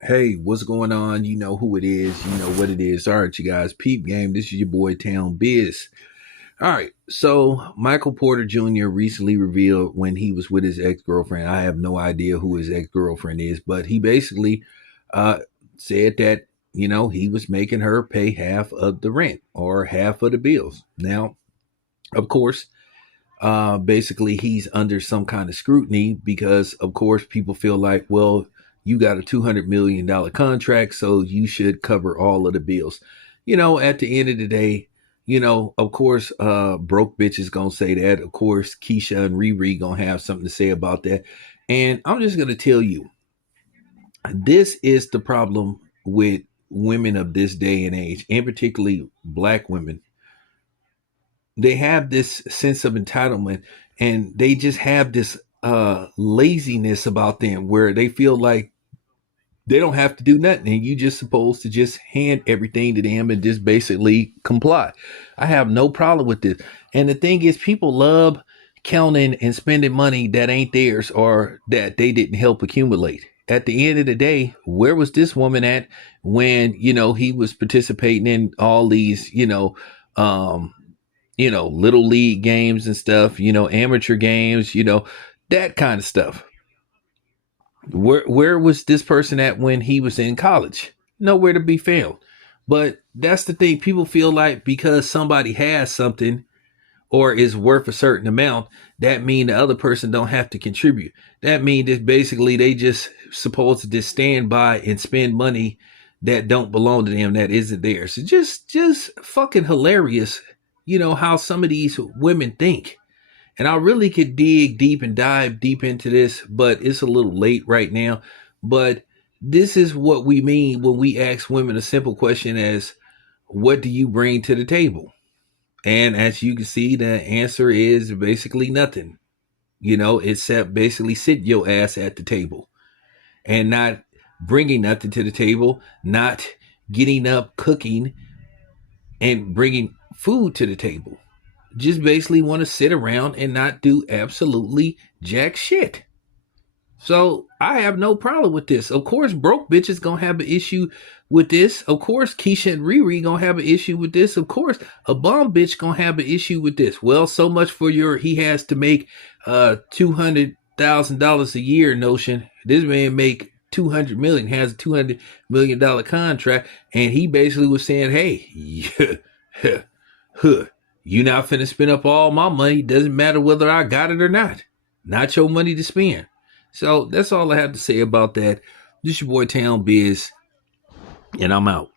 Hey, what's going on? You know who it is. You know what it is. All right, you guys. Peep game. This is your boy Town Biz. All right. So Michael Porter Jr. recently revealed when he was with his ex girlfriend. I have no idea who his ex girlfriend is, but he basically uh, said that he was making her pay half of the rent or half of the bills. Now, of course, basically he's under some kind of scrutiny because of course people feel like, well, you got a $200 million contract, so you should cover all of the bills. At the end of the day, of course, broke bitches gonna say that. Of course, Keisha and Riri gonna have something to say about that. And I'm just gonna tell you, this is the problem with women of this day and age, and particularly black women. They have this sense of entitlement, and they just have this laziness about them where they feel like they don't have to do nothing and you just supposed to just hand everything to them and just basically comply. I have no problem with this. And the thing is, people love counting and spending money that ain't theirs or that they didn't help accumulate. At the end of the day, where was this woman at when he was participating in all these um little league games and stuff, amateur games, that kind of stuff. Where was this person at when he was in college? Nowhere to be found. But that's the thing. People feel like because somebody has something or is worth a certain amount, that mean the other person don't have to contribute. That mean that basically they just supposed to just stand by and spend money that don't belong to them, that isn't theirs. So just fucking hilarious, how some of these women think. And I really could dig deep and dive deep into this, but it's a little late right now. But this is what we mean when we ask women a simple question as, what do you bring to the table? And as you can see, the answer is basically nothing, except basically sit your ass at the table and not bringing nothing to the table, not getting up, cooking, and bringing food to the table. Just basically want to sit around and not do absolutely jack shit. So I have no problem with this. Of course, broke bitches gonna have an issue with this. Of course, Keisha and Riri gonna have an issue with this. Of course, a bomb bitch gonna have an issue with this. Well, so much for your he has to make $200,000 a year notion. This man make 200 million, has a $200 million contract, and he basically was saying, hey, yeah, huh, you not finna spend up all my money. Doesn't matter whether I got it or not. Not your money to spend. So that's all I have to say about that. This your boy Town Biz, and I'm out.